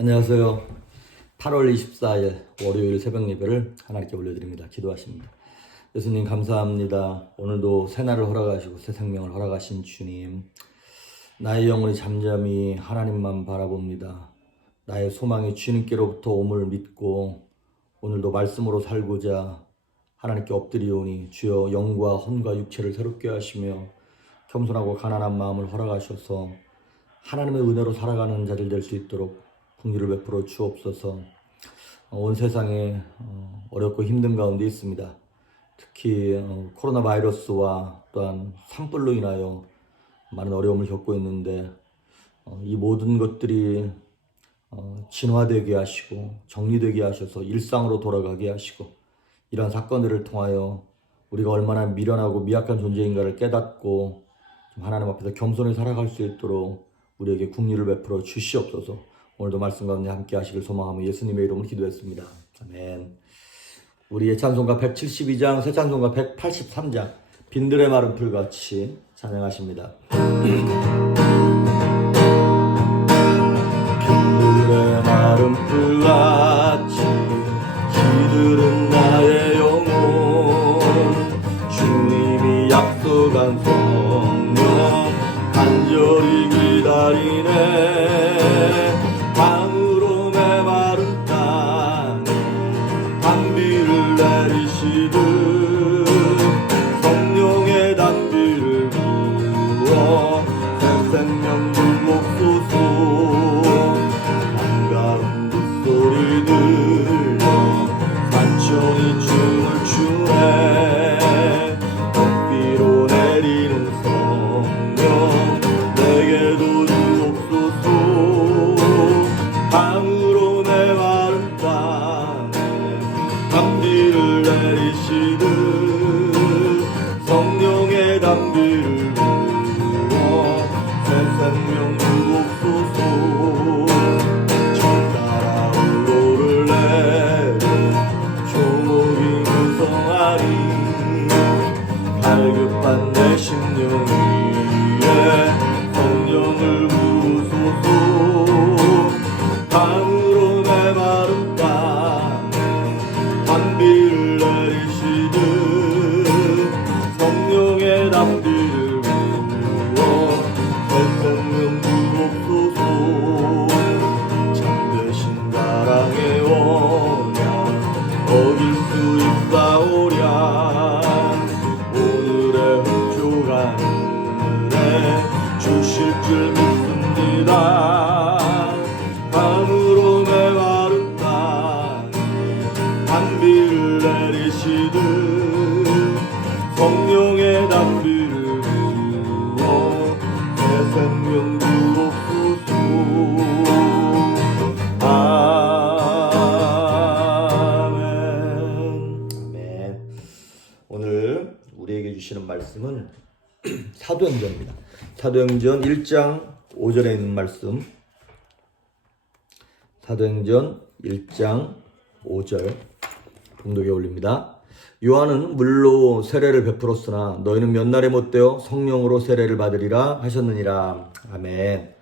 안녕하세요. 8월 24일 월요일 새벽 예배를 하나님께 올려드립니다. 기도하십니다. 예수님 감사합니다. 오늘도 새날을 허락하시고 새 생명을 허락하신 주님, 나의 영혼이 잠잠히 하나님만 바라봅니다. 나의 소망이 주님께로부터 옴을 믿고 오늘도 말씀으로 살고자 하나님께 엎드리오니 주여 영과 혼과 육체를 새롭게 하시며 겸손하고 가난한 마음을 허락하셔서 하나님의 은혜로 살아가는 자들 될 수 있도록 긍휼을 베풀어 주옵소서. 온 세상에 어렵고 힘든 가운데 있습니다. 특히 코로나 바이러스와 또한 산불로 인하여 많은 어려움을 겪고 있는데 이 모든 것들이 진화되게 하시고 정리되게 하셔서 일상으로 돌아가게 하시고 이러한 사건들을 통하여 우리가 얼마나 미련하고 미약한 존재인가를 깨닫고 하나님 앞에서 겸손히 살아갈 수 있도록 우리에게 긍휼을 베풀어 주시옵소서. 오늘도 말씀 가운데 함께 하시길 소망하며 예수님의 이름으로 기도했습니다. 아멘. 우리의 찬송가 172장, 새 찬송가 183장, 빈들의 마른 풀같이 찬양하십니다. 빈들의 마른 풀같이 시들은 나의 영혼, 주님이 약속한 성령 간절히 기다리네. 강으로 메마른 땅에 단비를 내리시듯 성령의 단비를 부어 새 생명 불목소서. 반가운 빗소리 들려 산천이 춤을 추네. 덕비로 내리는 성령 내게도 주옵소서. 강으로 메마른 땅에 단비를 내리시듯 성령의 단비를 부어 새 생명 주옵소서. 저 따라 우로를 내려 조목이 무성하니 갈급한 내 심령 위에 성령을 부으소서. 강으로 메마른 땅에 단비를 내리시듯 성령의 단비를 부어 새 생명 주옵소서. 잠드신 사랑의 원양 어길 수 있사오랴. 오늘의 흡족한 은혜 주실 줄 믿습니다. 강으로 메마른 땅에 단비를 내리시듯 성령의 단비를 부어 새 생명 주옵소서. 아멘. 아멘. 오늘 우리에게 주시는 말씀은 사도행전입니다. 사도행전 1장 5절에 있는 말씀, 사도행전 1장 5절 봉독에 올립니다. 요한은 물로 세례를 베풀었으나 너희는 몇 날에 못되어 성령으로 세례를 받으리라 하셨느니라. 아멘.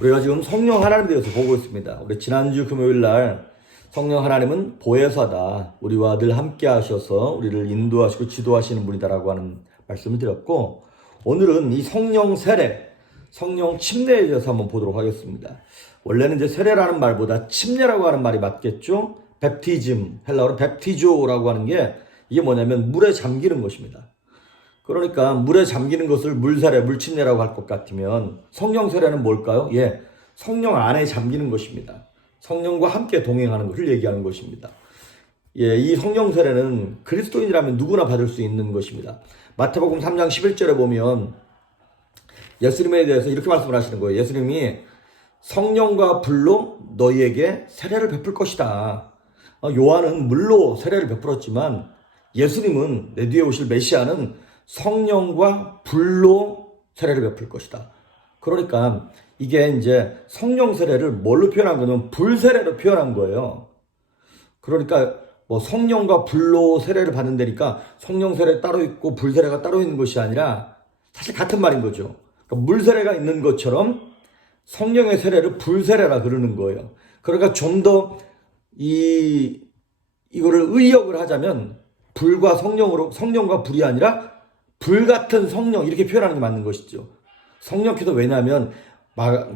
우리가 지금 성령 하나님에 대해서 보고 있습니다. 우리 지난주 금요일 날 성령 하나님은 보혜사다, 우리와 늘 함께 하셔서 우리를 인도하시고 지도하시는 분이다라고 하는 말씀을 드렸고, 오늘은 이 성령 세례, 성령 침례에 대해서 한번 보도록 하겠습니다. 원래는 이제 세례라는 말보다 침례라고 하는 말이 맞겠죠? 베프티즘, 헬라어로 베프티조라고 하는 게 이게 뭐냐면 물에 잠기는 것입니다. 그러니까 물에 잠기는 것을 물세례, 물침례라고 할 것 같으면 성령 세례는 뭘까요? 예, 성령 안에 잠기는 것입니다. 성령과 함께 동행하는 것을 얘기하는 것입니다. 예, 이 성령 세례는 그리스도인이라면 누구나 받을 수 있는 것입니다. 마태복음 3장 11절에 보면 예수님에 대해서 이렇게 말씀을 하시는 거예요. 예수님이 성령과 불로 너희에게 세례를 베풀 것이다. 요한은 물로 세례를 베풀었지만 예수님은, 내 뒤에 오실 메시아는 성령과 불로 세례를 베풀 것이다. 그러니까 이게 이제 성령 세례를 뭘로 표현한 거냐면 불세례로 표현한 거예요. 그러니까 뭐 성령과 불로 세례를 받는다니까 성령 세례 따로 있고 불 세례가 따로 있는 것이 아니라 사실 같은 말인 거죠. 그러니까 물 세례가 있는 것처럼 성령의 세례를 불 세례라 그러는 거예요. 그러니까 좀 더 이거를 의역을 하자면 불과 성령으로, 성령과 불이 아니라 불같은 성령, 이렇게 표현하는 게 맞는 것이죠. 성령께서, 왜냐하면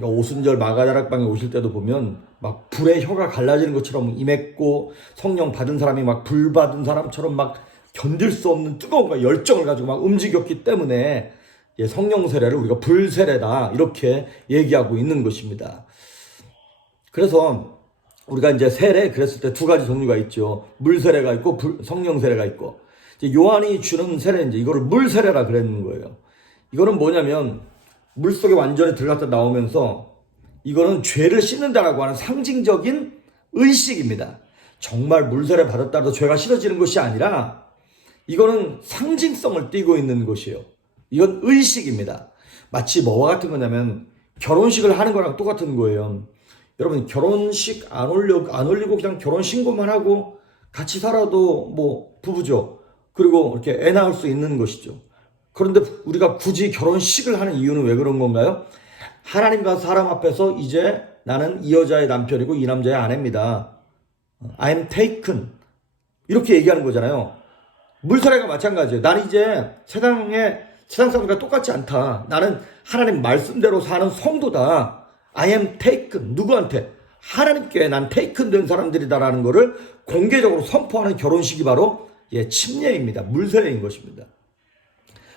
오순절 마가다락방에 오실 때도 보면 막 불의 혀가 갈라지는 것처럼 임했고, 성령 받은 사람이 막 불 받은 사람처럼 막 견딜 수 없는 뜨거움과 열정을 가지고 막 움직였기 때문에 성령 세례를 우리가 불 세례다 이렇게 얘기하고 있는 것입니다. 그래서 우리가 이제 세례 그랬을 때 두 가지 종류가 있죠. 물 세례가 있고 성령 세례가 있고, 이제 요한이 주는 세례, 이제 이거를 물 세례라 그랬는 거예요. 이거는 뭐냐면 물 속에 완전히 들어갔다 나오면서 이거는 죄를 씻는다라고 하는 상징적인 의식입니다. 정말 물 세례 받았다 해서 죄가 씻어지는 것이 아니라 이거는 상징성을 띠고 있는 것이에요. 이건 의식입니다. 마치 뭐와 같은 거냐면 결혼식을 하는 거랑 똑같은 거예요. 여러분, 결혼식 안 올리고 그냥 결혼 신고만 하고 같이 살아도 뭐 부부죠. 그리고 이렇게 애 낳을 수 있는 것이죠. 그런데 우리가 굳이 결혼식을 하는 이유는 왜 그런 건가요? 하나님과 사람 앞에서 이제 나는 이 여자의 남편이고 이 남자의 아내입니다. I'm taken. 이렇게 얘기하는 거잖아요. 물세례가 마찬가지예요. 나는 이제 세상 사람과 똑같지 않다. 나는 하나님 말씀대로 사는 성도다. I am taken. 누구한테? 하나님께 난 taken 된 사람들이다라는 것을 공개적으로 선포하는 결혼식이 바로 침례입니다. 물세례인 것입니다.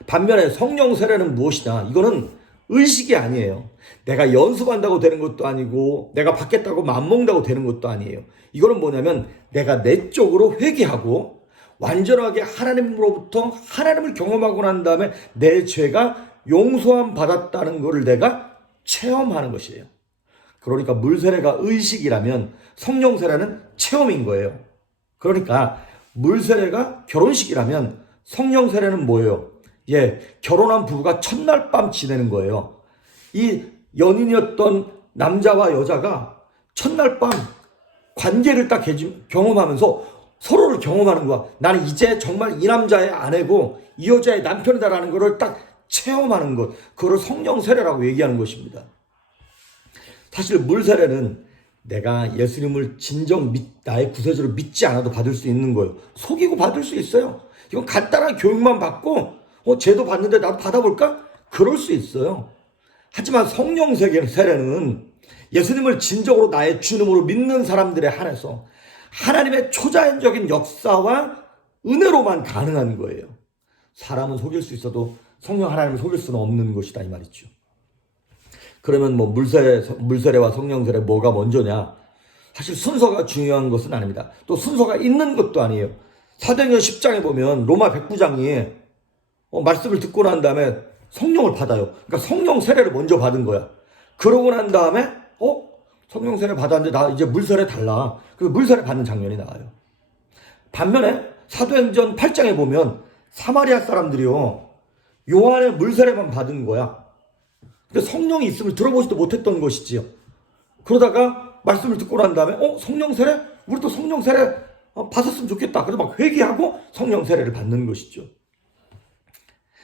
반면에 성령 세례는 무엇이냐? 이거는 의식이 아니에요. 내가 연습한다고 되는 것도 아니고 내가 받겠다고 맘먹는다고 되는 것도 아니에요. 이거는 뭐냐면 내가 내적으로 회개하고 완전하게 하나님으로부터 하나님을 경험하고 난 다음에 내 죄가 용서함 받았다는 것을 내가 체험하는 것이에요. 그러니까 물세례가 의식이라면 성령 세례는 체험인 거예요. 그러니까 물세례가 결혼식이라면 성령 세례는 뭐예요? 결혼한 부부가 첫날 밤 지내는 거예요. 이 연인이었던 남자와 여자가 첫날 밤 관계를 딱 경험하면서 서로를 경험하는 거야. 나는 이제 정말 이 남자의 아내고 이 여자의 남편이다라는 것을 딱 체험하는 것, 그걸 성령 세례라고 얘기하는 것입니다. 사실 물 세례는 내가 예수님을 진정 나의 구세주로 믿지 않아도 받을 수 있는 거예요. 속이고 받을 수 있어요. 이건 간단한 교육만 받고 쟤도 받는데 나도 받아볼까? 그럴 수 있어요. 하지만 성령 세례는 예수님을 진정으로 나의 주님으로 믿는 사람들에 한해서 하나님의 초자연적인 역사와 은혜로만 가능한 거예요. 사람은 속일 수 있어도 성령 하나님을 속일 수는 없는 것이다, 이 말이죠. 그러면 뭐 물세례와 성령 세례 뭐가 먼저냐? 사실 순서가 중요한 것은 아닙니다. 또 순서가 있는 것도 아니에요. 사도행전 10장에 보면 로마 백부장이 말씀을 듣고 난 다음에 성령을 받아요. 그러니까 성령 세례를 먼저 받은 거야. 그러고 난 다음에 성령 세례 받았는데 나 이제 물세례 달라. 그래서 물세례 받는 장면이 나와요. 반면에 사도행전 8장에 보면 사마리아 사람들이요, 요한의 물세례만 받은 거야. 근데 성령이 있음을 들어보지도 못했던 것이지요. 그러다가 말씀을 듣고 난 다음에 성령 세례? 우리도 성령 세례 받았으면 좋겠다. 그래서 막 회개하고 성령 세례를 받는 것이죠.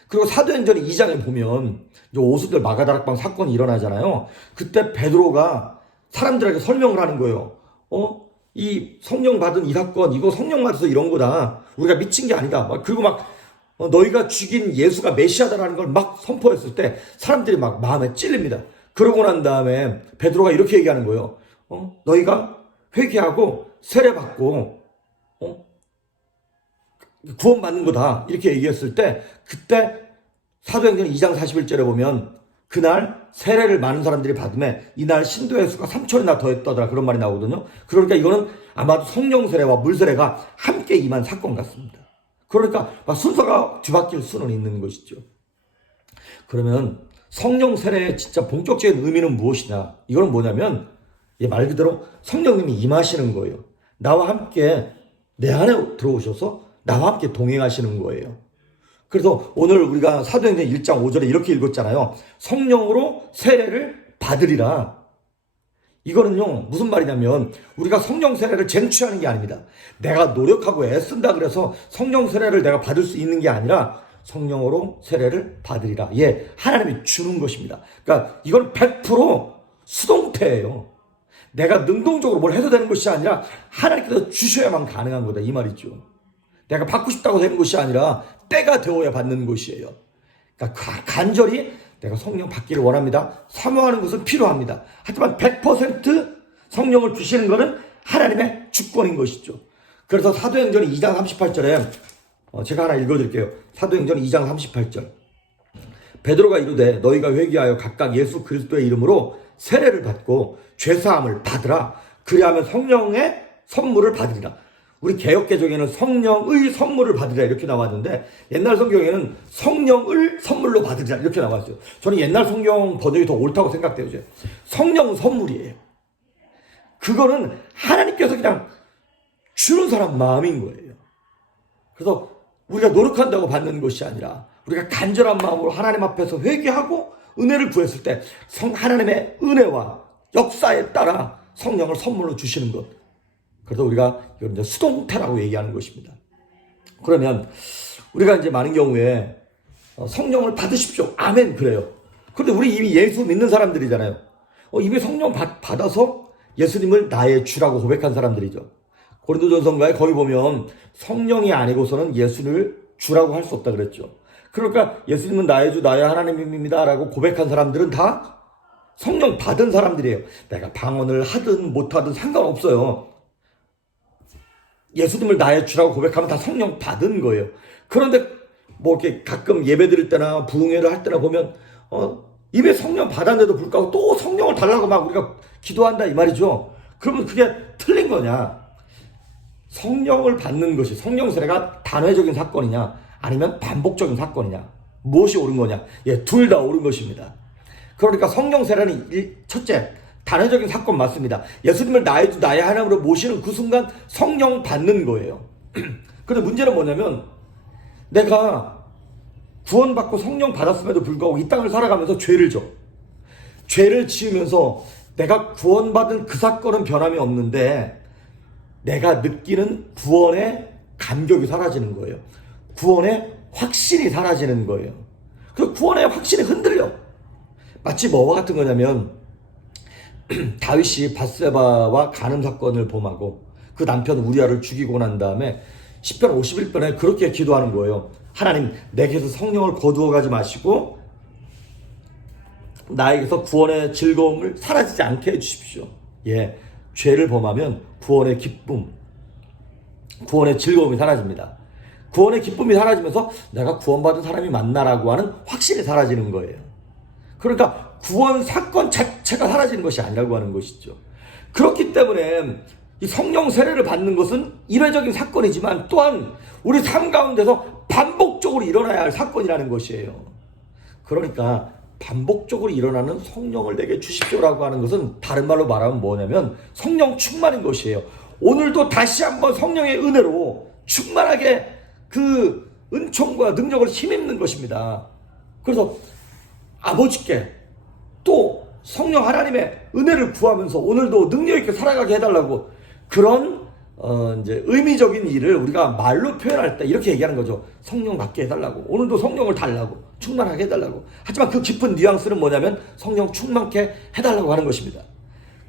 그리고 사도행전 2장에 보면 오순절 마가다락방 사건이 일어나잖아요. 그때 베드로가 사람들에게 설명을 하는 거예요. 이 성령 받은 이 사건, 이거 성령 받아서 이런 거다. 우리가 미친 게 아니다. 그리고 막 너희가 죽인 예수가 메시아다라는 걸 막 선포했을 때 사람들이 막 마음에 찔립니다. 그러고 난 다음에 베드로가 이렇게 얘기하는 거예요. 너희가 회개하고 세례 받고 구원받는 거다. 이렇게 얘기했을 때 그때 사도행전 2장 41절에 보면 그날 세례를 많은 사람들이 받음에 이날 신도의 수가 3천이나 더했다더라, 그런 말이 나오거든요. 그러니까 이거는 아마도 성령 세례와 물 세례가 함께 임한 사건 같습니다. 그러니까 순서가 뒤바뀔 수는 있는 것이죠. 그러면 성령 세례의 진짜 본격적인 의미는 무엇이냐? 이거는 뭐냐면 말 그대로 성령님이 임하시는 거예요. 나와 함께 내 안에 들어오셔서 나와 함께 동행하시는 거예요. 그래서 오늘 우리가 사도행전 1장 5절에 이렇게 읽었잖아요. 성령으로 세례를 받으리라. 이거는요, 무슨 말이냐면 우리가 성령 세례를 쟁취하는 게 아닙니다. 내가 노력하고 애쓴다 그래서 성령 세례를 내가 받을 수 있는 게 아니라 성령으로 세례를 받으리라. 하나님이 주는 것입니다. 그러니까 이건 100% 수동태예요. 내가 능동적으로 뭘 해도 되는 것이 아니라 하나님께서 주셔야만 가능한 거다 이 말이죠. 내가 받고 싶다고 되는 것이 아니라 때가 되어야 받는 것이에요. 그러니까 간절히 내가 성령 받기를 원합니다. 사모하는 것은 필요합니다. 하지만 100% 성령을 주시는 것은 하나님의 주권인 것이죠. 그래서 사도행전 2장 38절에 제가 하나 읽어드릴게요. 사도행전 2장 38절. 베드로가 이르되 너희가 회개하여 각각 예수 그리스도의 이름으로 세례를 받고 죄사함을 받으라. 그리하면 성령의 선물을 받으리라. 우리 개역개정에는 성령의 선물을 받으리라 이렇게 나왔는데 옛날 성경에는 성령을 선물로 받으리라 이렇게 나왔어요. 저는 옛날 성경 번역이 더 옳다고 생각돼요. 성령은 선물이에요. 그거는 하나님께서 그냥 주는 사람 마음인 거예요. 그래서 우리가 노력한다고 받는 것이 아니라 우리가 간절한 마음으로 하나님 앞에서 회개하고 은혜를 구했을 때 하나님의 은혜와 역사에 따라 성령을 선물로 주시는 것. 그래서 우리가 이걸 이제 수동태라고 얘기하는 것입니다. 그러면 우리가 이제 많은 경우에 성령을 받으십시오. 아멘 그래요. 그런데 우리 이미 예수 믿는 사람들이잖아요. 이미 성령 받아서 예수님을 나의 주라고 고백한 사람들이죠. 고린도전서인가에 거기 보면 성령이 아니고서는 예수를 주라고 할 수 없다 그랬죠. 그러니까 예수님은 나의 주 나의 하나님입니다 라고 고백한 사람들은 다 성령 받은 사람들이에요. 내가 방언을 하든 못하든 상관없어요. 예수님을 나의 주라고 고백하면 다 성령 받은 거예요. 그런데 뭐 이렇게 가끔 예배 드릴 때나 부흥회를 할 때나 보면 입에 성령 받았는데도 불구하고 또 성령을 달라고 막 우리가 기도한다 이 말이죠. 그러면 그게 틀린 거냐? 성령을 받는 것이 성령 세례가 단회적인 사건이냐 아니면 반복적인 사건이냐 무엇이 옳은 거냐? 둘 다 옳은 것입니다. 그러니까 성령 세례는 첫째 단회적인 사건 맞습니다. 예수님을 나의 주 나의 하나님으로 모시는 그 순간 성령 받는 거예요. 그런데 문제는 뭐냐면 내가 구원받고 성령 받았음에도 불구하고 이 땅을 살아가면서 죄를 져. 죄를 지으면서 내가 구원받은 그 사건은 변함이 없는데 내가 느끼는 구원의 감격이 사라지는 거예요. 구원의 확신이 사라지는 거예요. 그 구원의 확신이 흔들려. 마치 뭐와 같은 거냐면 다윗이 밧세바와 간음 사건을 범하고 그 남편 우리아를 죽이고 난 다음에 시편 51편에 그렇게 기도하는 거예요. 하나님 내게서 성령을 거두어 가지 마시고 나에게서 구원의 즐거움을 사라지지 않게 해주십시오. 죄를 범하면 구원의 기쁨, 구원의 즐거움이 사라집니다. 구원의 기쁨이 사라지면서 내가 구원받은 사람이 맞나라고 하는 확신이 사라지는 거예요. 그러니까 구원 사건 자체가 사라지는 것이 아니라고 하는 것이죠. 그렇기 때문에 이 성령 세례를 받는 것은 일회적인 사건이지만 또한 우리 삶 가운데서 반복적으로 일어나야 할 사건이라는 것이에요. 그러니까 반복적으로 일어나는 성령을 내게 주십시오라고 하는 것은 다른 말로 말하면 뭐냐면 성령 충만인 것이에요. 오늘도 다시 한번 성령의 은혜로 충만하게 그 은총과 능력을 힘입는 것입니다. 그래서 아버지께 또 성령 하나님의 은혜를 구하면서 오늘도 능력 있게 살아가게 해달라고 그런 이제 의미적인 일을 우리가 말로 표현할 때 이렇게 얘기하는 거죠. 성령 받게 해달라고. 오늘도 성령을 달라고. 충만하게 해달라고. 하지만 그 깊은 뉘앙스는 뭐냐면 성령 충만케 해달라고 하는 것입니다.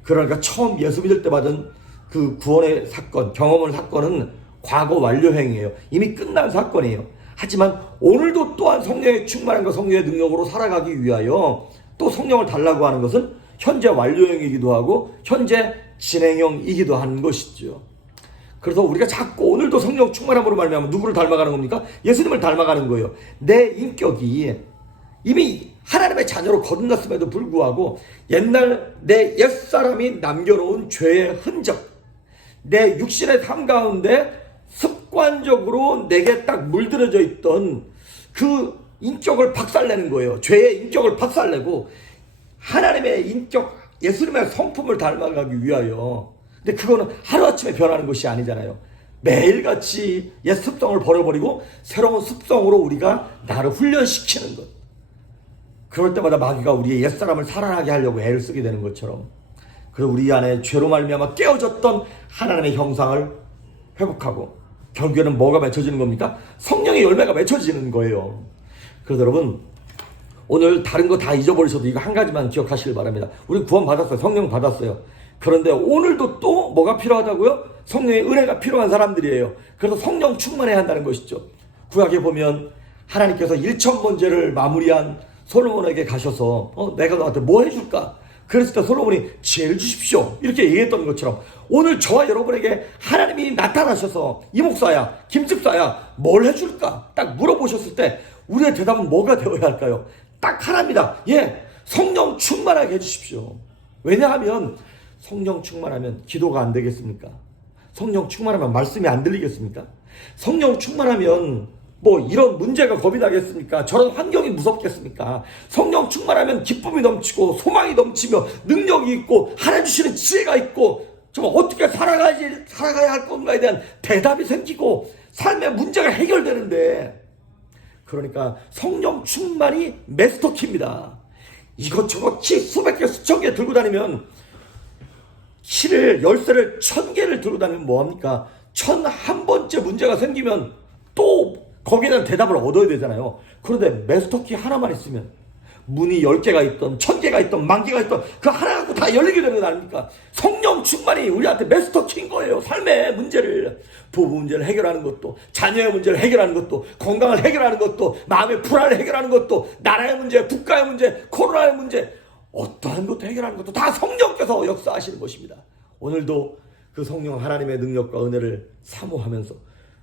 그러니까 처음 예수 믿을 때 받은 그 구원의 사건, 경험의 사건은 과거 완료행이에요. 이미 끝난 사건이에요. 하지만 오늘도 또한 성령의 충만함과 성령의 능력으로 살아가기 위하여 또 성령을 달라고 하는 것은 현재 완료형이기도 하고 현재 진행형이기도 하는 것이죠. 그래서 우리가 자꾸 오늘도 성령 충만함으로 말미암아 누구를 닮아가는 겁니까? 예수님을 닮아가는 거예요. 내 인격이 이미 하나님의 자녀로 거듭났음에도 불구하고 옛날 내 옛사람이 남겨놓은 죄의 흔적, 내 육신의 삶 가운데 습관적으로 내게 딱 물들어져 있던 그 인격을 박살내는 거예요. 죄의 인격을 박살내고 하나님의 인격, 예수님의 성품을 닮아가기 위하여. 근데 그거는 하루아침에 변하는 것이 아니잖아요. 매일같이 옛 습성을 버려버리고 새로운 습성으로 우리가 나를 훈련시키는 것. 그럴 때마다 마귀가 우리의 옛사람을 살아나게 하려고 애를 쓰게 되는 것처럼 그리고 우리 안에 죄로 말미암아 깨어졌던 하나님의 형상을 회복하고 결국에는 뭐가 맺혀지는 겁니까? 성령의 열매가 맺혀지는 거예요. 그래서 여러분 오늘 다른 거 다 잊어버리셔도 이거 한 가지만 기억하시길 바랍니다. 우리 구원 받았어요. 성령 받았어요. 그런데 오늘도 또 뭐가 필요하다고요? 성령의 은혜가 필요한 사람들이에요. 그래서 성령 충만해야 한다는 것이죠. 구약에 보면 하나님께서 1,000번째를 마무리한 솔로몬에게 가셔서 내가 너한테 뭐 해줄까? 그랬을 때 솔로몬이 지혜를 주십시오 이렇게 얘기했던 것처럼 오늘 저와 여러분에게 하나님이 나타나셔서 이 목사야 김 집사야 뭘 해줄까 딱 물어보셨을 때 우리의 대답은 뭐가 되어야 할까요? 딱 하나입니다. 예, 성령 충만하게 해주십시오. 왜냐하면 성령 충만하면 기도가 안 되겠습니까? 성령 충만하면 말씀이 안 들리겠습니까? 성령 충만하면 뭐 이런 문제가 겁이 나겠습니까? 저런 환경이 무섭겠습니까? 성령 충만하면 기쁨이 넘치고 소망이 넘치며 능력이 있고 하나님 주시는 지혜가 있고 정말 어떻게 살아가야 할 건가에 대한 대답이 생기고 삶의 문제가 해결되는데, 그러니까 성령 충만이 마스터키입니다. 이것저것 키 수백 개 수천 개 들고 다니면 키를 열쇠를 1,000개를 들고 다니면 뭐합니까? 1,001번째 문제가 생기면 또 거기에 대한 대답을 얻어야 되잖아요. 그런데 마스터키 하나만 있으면 문이 10개가 있던 1,000개가 있던 10,000개가 있던 그 하나 갖고 다 열리게 되는 거 아닙니까? 성령 충만이 우리한테 마스터키인 거예요. 삶의 문제를, 부부 문제를 해결하는 것도, 자녀의 문제를 해결하는 것도, 건강을 해결하는 것도, 마음의 불안을 해결하는 것도, 나라의 문제, 국가의 문제, 코로나의 문제, 어떠한 것도 해결하는 것도 다 성령께서 역사하시는 것입니다. 오늘도 그 성령 하나님의 능력과 은혜를 사모하면서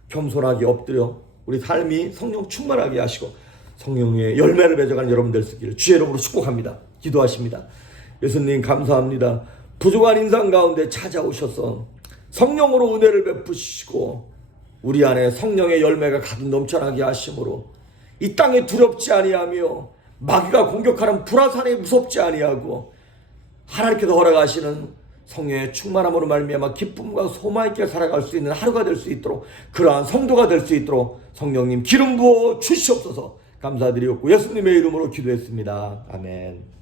겸손하게 엎드려 우리 삶이 성령 충만하게 하시고 성령의 열매를 맺어가는 여러분 될 수 있기를 주의 이름으로 축복합니다. 기도하십니다. 예수님 감사합니다. 부족한 인상 가운데 찾아오셔서 성령으로 은혜를 베푸시고 우리 안에 성령의 열매가 가득 넘쳐나게 하심으로 이 땅에 두렵지 아니하며 마귀가 공격하는 불화산에 무섭지 아니하고 하나님께서 허락하시는 성령의 충만함으로 말미암아 기쁨과 소망 있게 살아갈 수 있는 하루가 될 수 있도록, 그러한 성도가 될 수 있도록 성령님 기름 부어 주시옵소서. 감사드리옵고 예수님의 이름으로 기도했습니다. 아멘.